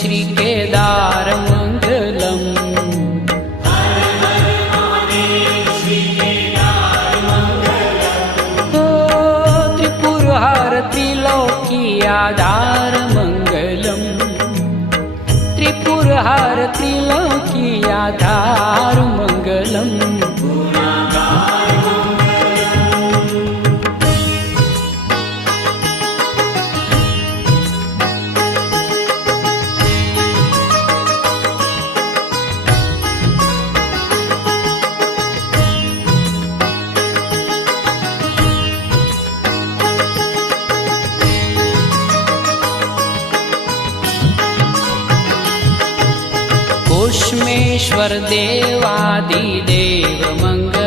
श्री केदार मंगलम। त्रिपुरहार त्रिलोकी आधार मंगलम। त्रिपुरहार त्रिलोकी आधार मंगलम। कोशमेश्वर देवादिदेव मंगलम।